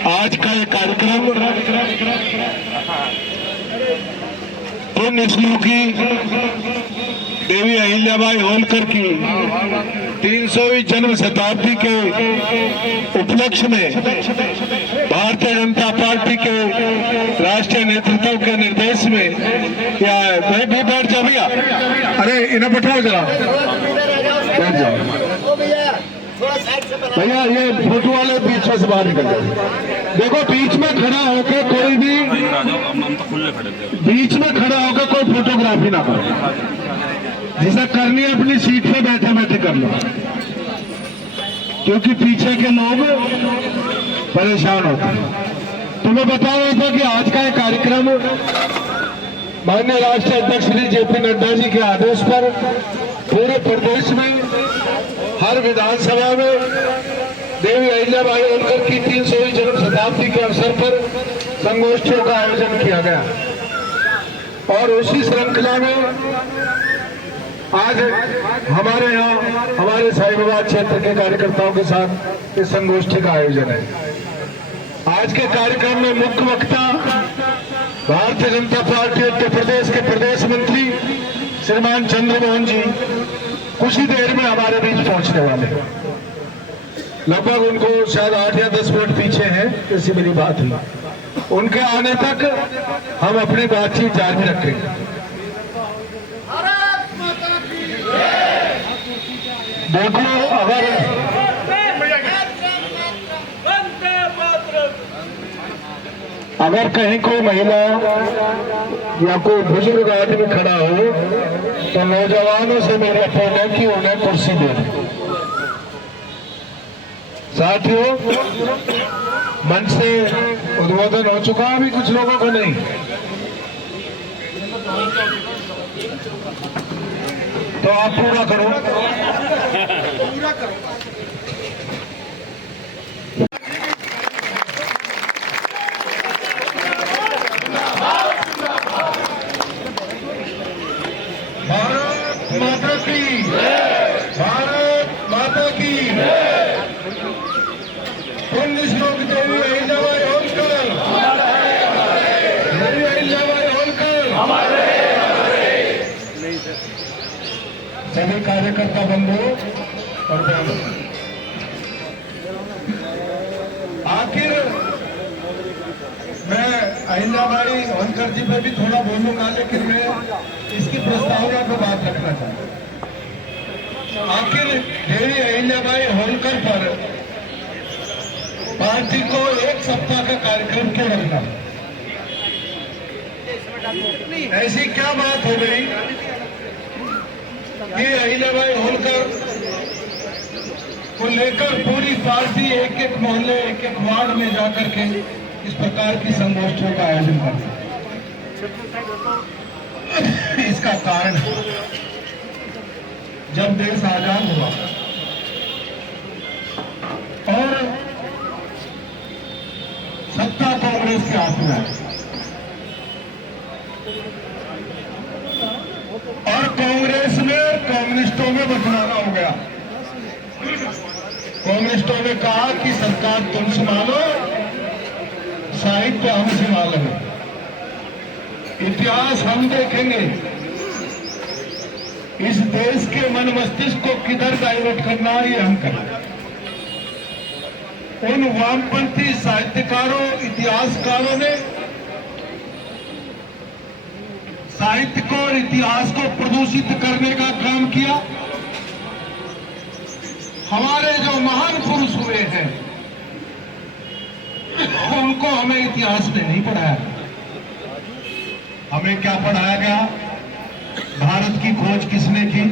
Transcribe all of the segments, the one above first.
आज का ये कार्यक्रम पुण्य श्लोकी देवी अहिल्याबाई होलकर की 300वीं जन्म शताब्दी के उपलक्ष्य में भारतीय जनता पार्टी के राष्ट्रीय नेतृत्व के निर्देश में क्या है, भी बैठ जाओ भैया, अरे इन्हें बैठाओ जरा, बैठ जाओ भैया। ये फोटो वाले बीच में से बाहर निकल जाओ। देखो बीच में खड़ा होकर कोई भी बीच में खड़ा होकर कोई फोटोग्राफी ना करे, जिसे करनी है अपनी सीट पे बैठे बैठे कर लो, क्योंकि पीछे के लोग परेशान होते हैं। तो मैं बता रहा था कि आज का ये कार्यक्रम माननीय राष्ट्रीय अध्यक्ष श्री जेपी नड्डा जी के आदेश पर पूरे प्रदेश में हर विधानसभा में देवी अहिल्याबाई होलकर की 300वीं जन्म शताब्दी के अवसर पर संगोष्ठियों का आयोजन किया गया और उसी श्रृंखला में आज हमारे यहाँ हमारे साहिबाबाद क्षेत्र के कार्यकर्ताओं के साथ इस संगोष्ठी का आयोजन है। आज के कार्यक्रम में मुख्य वक्ता भारतीय जनता पार्टी उत्तर प्रदेश के प्रदेश मंत्री श्रीमान चंद्रमोहन जी कुछ ही देर में हमारे बीच पहुंचने वाले हैं। लगभग उनको शायद 8 या 10 मिनट पीछे हैं, ऐसी मेरी बात हुई। उनके आने तक हम अपनी बातचीत जारी रखेंगे। देखो अगर कहीं कोई महिला या कोई बुजुर्ग आदमी खड़ा हो तो नौजवानों से मेरी अपील है कि उन्हें कुर्सी दे दें। साथियों, मंच से उद्बोधन हो चुका है, अभी कुछ लोगों को नहीं, तो आप पूरा करो। भारत माता की पुण्य श्लोक देवी अहिल्याबाई होलकर, देवी अहिल्याबाई होलकर। सभी कार्यकर्ता बंधुओं और बहनों, आखिर मैं अहिल्याबाई होलकर जी पे भी थोड़ा बोलूंगा, लेकिन मैं इसकी प्रस्तावना को बात रखना चाहता हूँ। आखिर देवी अहिल्याबाई होलकर पर पार्टी को 1 सप्ताह का कार्यक्रम क्यों रखना? ऐसी क्या बात हो गई कि अहिल्याबाई होलकर को लेकर पूरी पार्टी एक मोहल्ले एक वार्ड में जाकर के इस प्रकार की संगोष्ठियों का आयोजन करती? इसका कारण जब देश आजाद हुआ और सत्ता कांग्रेस के हाथ में आई और कांग्रेस में कम्युनिस्टों में बंटवारा हो गया। कम्युनिस्टों ने कहा कि सरकार तुम संभालो, साहित्य हम संभालेंगे, इतिहास हम देखेंगे, इस देश के मन मस्तिष्क को किधर डाइवर्ट करना है ये हम करें। उन वामपंथी साहित्यकारों इतिहासकारों ने साहित्य को और इतिहास को प्रदूषित करने का काम किया। हमारे जो महान पुरुष हुए हैं उनको हमें इतिहास में नहीं पढ़ाया। हमें क्या पढ़ाया गया? भारत की खोज किसने की?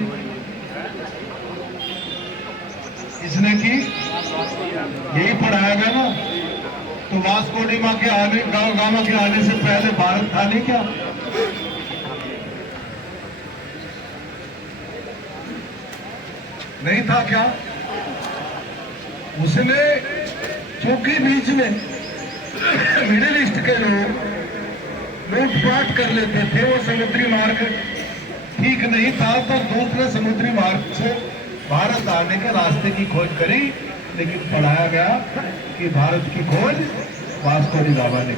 किसने की? यही पढ़ाया गया ना। तो वास्को डिगामा के आने से पहले भारत था नहीं क्या? नहीं था क्या? उसने चूंकि बीच में मिडिल ईस्ट के लोग लूटपाट कर लेते थे, वो समुद्री मार्ग ठीक नहीं था, तो दूसरे समुद्री मार्ग से भारत आने के रास्ते की खोज करी। लेकिन पढ़ाया गया कि भारत की खोज वास्को डी गामा ने।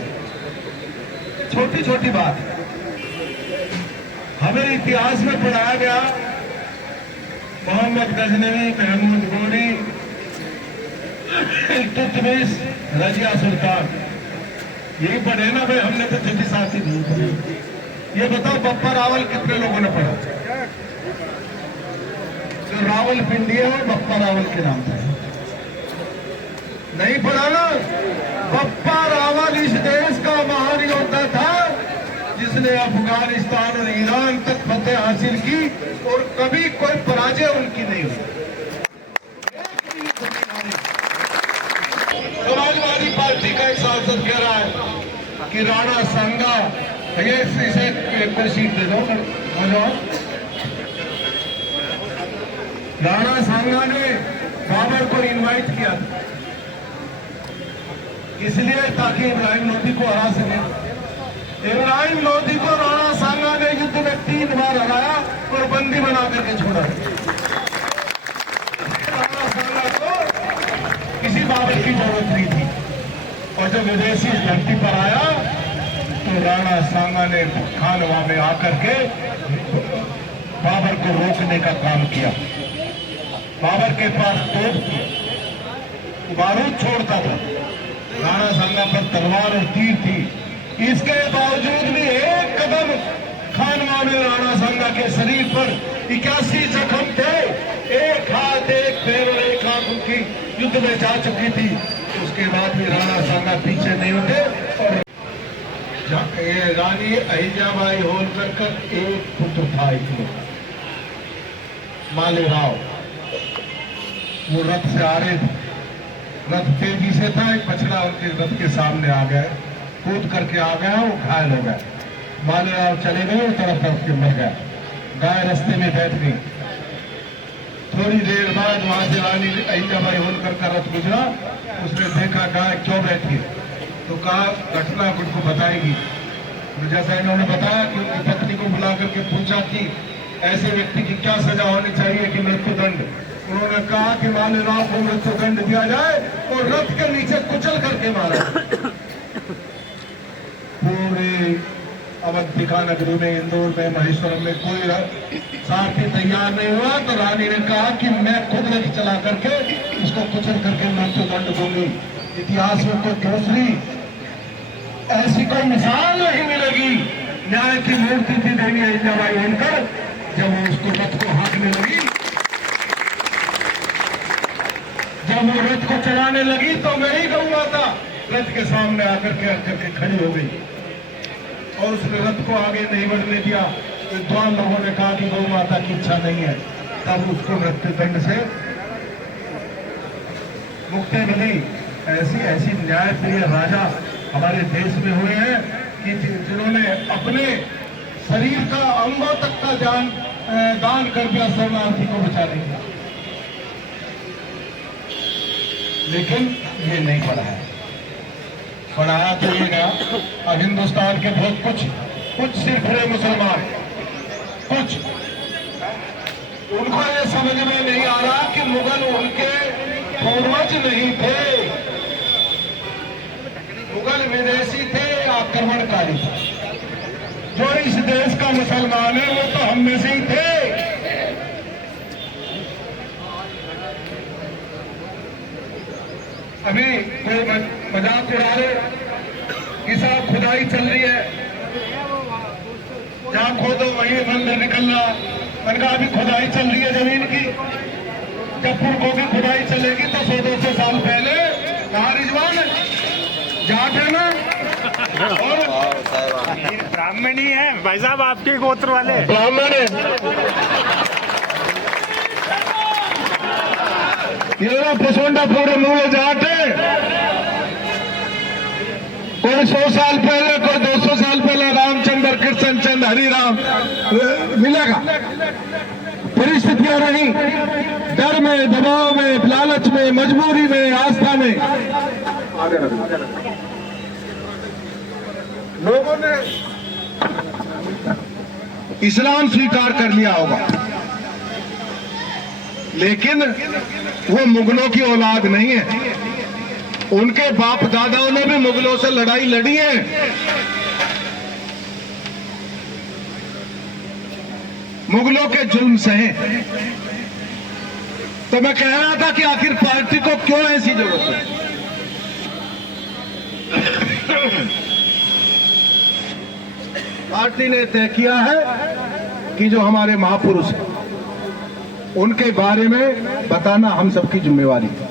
छोटी छोटी बात हमें इतिहास में पढ़ाया गया, मोहम्मद गजनवी, महमूद गोरी, इल्तुतमिश, रजिया सुल्तान, यही पढ़े ना भाई हमने तो चिट्ठी साथी नहीं पढ़ी। ये बताओ बप्पा रावल कितने लोगों ने पढ़ा? जो रावल पिंडी है वो बप्पा रावल के नाम था, नहीं पढ़ा ना? बप्पा रावल इस देश का महान योद्धा था जिसने अफगानिस्तान और ईरान तक फतेह हासिल की और कभी कोई पराजय उनकी नहीं हुई। समाजवादी पार्टी का एक सांसद कह रहा है कि राणा सांगा, इसे एक सीट दे दो। राणा सांगा ने बाबर को इनवाइट किया था इसलिए ताकि इब्राहिम लोधी को हरा सके। इब्राहिम लोधी को राणा सांगा ने युद्ध में 3 बार हराया और बंदी बना करके छोड़ा। राणा सांगा को किसी बाबर की जरूरत नहीं थी और जब विदेशी इस धरती पर आया तो राणा सांगा ने खानवा में आकर के बाबर को रोकने का काम किया। बाबर के पास तोप बारूद छोड़ता था, राणा सांगा पर तलवार और तीर थी, इसके बावजूद भी एक कदम खानवा में राणा सांगा के शरीर पर 81 जख्म थे, एक हाथ एक पैर और एक आंख उनकी युद्ध में जा चुकी थी। उसके बाद भी राणा सांगा पीछे नहीं होते। और रानी अहिल्याबाई होलकर का एक पुत्र था, मालेराव, वो रथ से आ रहे थे, रथ तेजी से था, एक बछड़ा उनके रथ के सामने आ गया, कूद करके आ गया, वो घायल हो गया। मालेराव चले गए, वो तरफ तरफ के मर गया, गाय रास्ते में बैठ गई। थोड़ी देर बाद वहां से रानी अहिल्याबाई होलकर का रथ गुजरा, उसने देखा गाय क्यों बैठी, तो कहा घटना उनको बताएगी। तो जैसा इन्होंने बताया कि उनकी पत्नी को बुला करके पूछा कि ऐसे व्यक्ति की क्या सजा होनी चाहिए कि मृत्युदंड। उन्होंने कहा कि मालेराव को मृत्युदंड दिया जाए और रथ के नीचे कुचल करके मारा। पूरे अवंतिका नगरी में, इंदौर में, महेश्वरम में कोई सारथी तैयार नहीं हुआ तो रानी ने कहा कि मैं खुद रथ चला करके इसको कुचल करके मृत्युदंड दूंगी। इतिहास में कोई दूसरी ऐसी कोई मिसाल नहीं मिलेगी। न्याय की मूर्ति थी देवी अहिल्याबाई होलकर, जब वो उसको रथ को हाँकने लगी, जब वो रथ को चलाने लगी तो मैं ही गौ माता रथ के सामने आकर के खड़ी हो गई और उसने रथ को आगे नहीं बढ़ने दिया। विद्वान लोगों ने कहा कि गौ माता की इच्छा नहीं है, तब उसको मृत्युदंड से मुक्ति मिली। ऐसी ऐसी न्यायप्रिय राजा हमारे देश में हुए हैं कि जिन्होंने अपने शरीर का अंगों तक का दान कर दिया शरणार्थी को बचाने का, लेकिन ये नहीं पढ़ाया। पढ़ाया तो ये ना, अब हिंदुस्तान के बहुत कुछ सिर्फ रहे मुसलमान, कुछ उनको ये समझ में नहीं आ रहा कि मुगल उनके पूर्वज नहीं थे, मुगल विदेशी थे, आक्रमणकारी थे। जो इस देश का मुसलमान है वो तो हम में से ही थे। अभी कोई मजाक उड़ा रहे कि साहब खुदाई चल रही है, जहां खोदो वहीं मंदिर निकल रहा। मैंने कहा अभी खुदाई चल रही है जमीन की, जब पुरखों की खुदाई चलेगी तो 100-200 साल पहले कहाँ रिजवान जाट है ना, और ब्राह्मण ही है भाई साहब, आपके गोत्र वाले ब्राह्मण है। ये पसोंडा पूरे मूल जाट है। कोई 100 साल पहले, कोई 200 साल पहले रामचंद्र, कृष्णचंद्र, हरिराम मिलेगा। परिस्थितियां रही, डर में, दबाव में, लालच में, मजबूरी में, आस्था में लोगों ने इस्लाम स्वीकार कर लिया होगा, लेकिन वो मुगलों की औलाद नहीं है। उनके बाप दादाओं ने भी मुगलों से लड़ाई लड़ी है। मुगलों के जुल्म सहे। तो मैं कह रहा था कि आखिर पार्टी को क्यों ऐसी जरूरत है। पार्टी ने तय किया है कि जो हमारे महापुरुष हैं उनके बारे में बताना हम सबकी जिम्मेवारी है।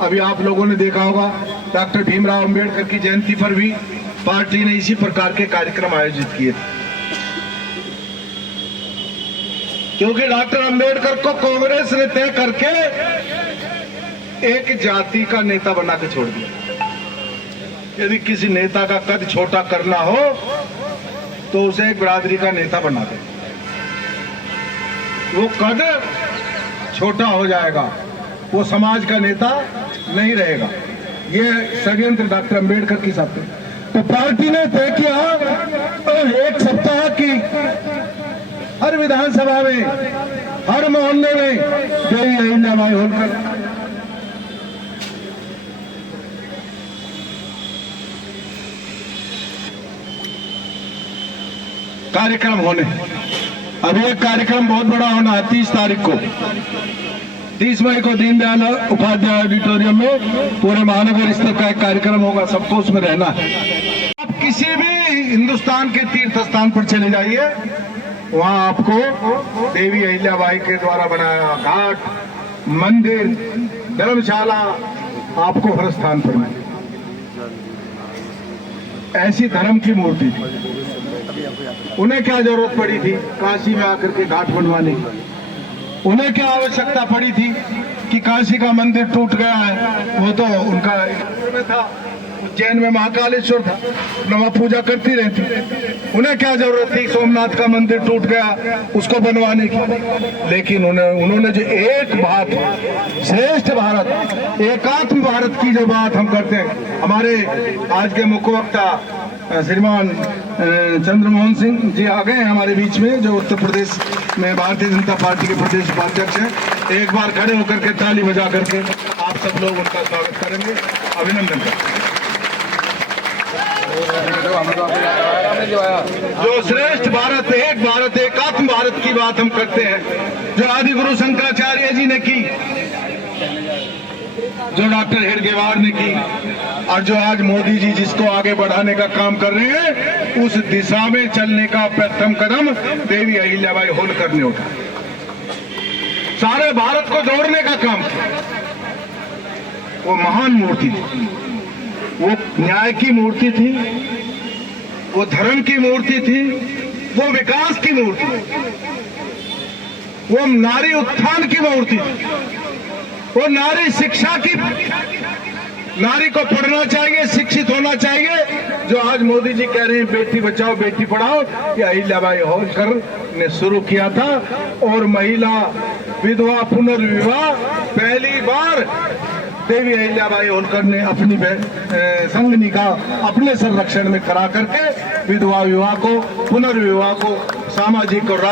अभी आप लोगों ने देखा होगा डॉक्टर भीमराव अंबेडकर की जयंती पर भी पार्टी ने इसी प्रकार के कार्यक्रम आयोजित किए थे, क्योंकि डॉक्टर अंबेडकर को कांग्रेस ने तय करके एक जाति का नेता बना के छोड़ दिया। यदि किसी नेता का कद छोटा करना हो तो उसे एक बिरादरी का नेता बना दे, वो कद छोटा हो जाएगा, वो समाज का नेता नहीं रहेगा। ये षड्यंत्र डॉक्टर अंबेडकर की साथ थे। तो पार्टी ने तय किया एक सप्ताह की हर विधानसभा में, हर मोहल्ले में देवी अहिल्याबाई होलकर कार्यक्रम होने। अभी एक कार्यक्रम बहुत बड़ा होना है 30 तारीख को, 30 मई को दीनदयाल उपाध्याय ऑडिटोरियम में पूरे महानगर स्तर का एक कार्यक्रम होगा। सबको उसमें रहना है। आप किसी भी हिंदुस्तान के तीर्थ स्थान पर चले जाइए, वहां आपको देवी अहिल्याबाई के द्वारा बनाया घाट, मंदिर, धर्मशाला आपको हर स्थान पर मिले। ऐसी धर्म की मूर्ति थी। उन्हें क्या जरूरत पड़ी थी काशी में आकर के घाट बनवाने की? उन्हें क्या आवश्यकता पड़ी थी कि काशी का मंदिर टूट गया है, वो तो उनका में था, उज्जैन में महाकालेश्वर था, नमा पूजा करती रहती। उन्हें क्या जरूरत थी सोमनाथ का मंदिर टूट गया उसको बनवाने की? लेकिन उन्होंने जो एक बात, श्रेष्ठ भारत, एकात्म भारत की जो बात हम करते हैं, हमारे आज के मुख्य वक्ता श्रीमान चंद्रमोहन सिंह जी आ गए हमारे बीच में, जो उत्तर प्रदेश में भारतीय जनता पार्टी के प्रदेश उपाध्यक्ष हैं। एक बार खड़े होकर के ताली बजा करके आप सब लोग उनका स्वागत करेंगे, अभिनंदन करेंगे। जो श्रेष्ठ भारत, एक भारत, एकात्म भारत की बात हम करते हैं, जो आदि गुरु शंकराचार्य जी ने की, जो डॉक्टर हेडगेवार ने की, और जो आज मोदी जी जिसको आगे बढ़ाने का काम कर रहे हैं, उस दिशा में चलने का प्रथम कदम देवी अहिल्याबाई होलकर ने उठाया। सारे भारत को जोड़ने का काम किया। वो महान मूर्ति थी, वो न्याय की मूर्ति थी, वो धर्म की मूर्ति थी, वो विकास की मूर्ति थी, वो नारी उत्थान की मूर्ति थी, वो नारी शिक्षा की। नारी को पढ़ना चाहिए, शिक्षित होना चाहिए। जो आज मोदी जी कह रहे हैं बेटी बचाओ बेटी पढ़ाओ, ये अहिल्याबाई होलकर ने शुरू किया था। और महिला विधवा पुनर्विवाह पहली बार देवी अहिल्याबाई होलकर ने अपनी संगनी का अपने संरक्षण में करा करके विधवा विवाह को, पुनर्विवाह को सामाजिक और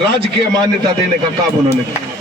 राजकीय मान्यता देने का काम उन्होंने किया।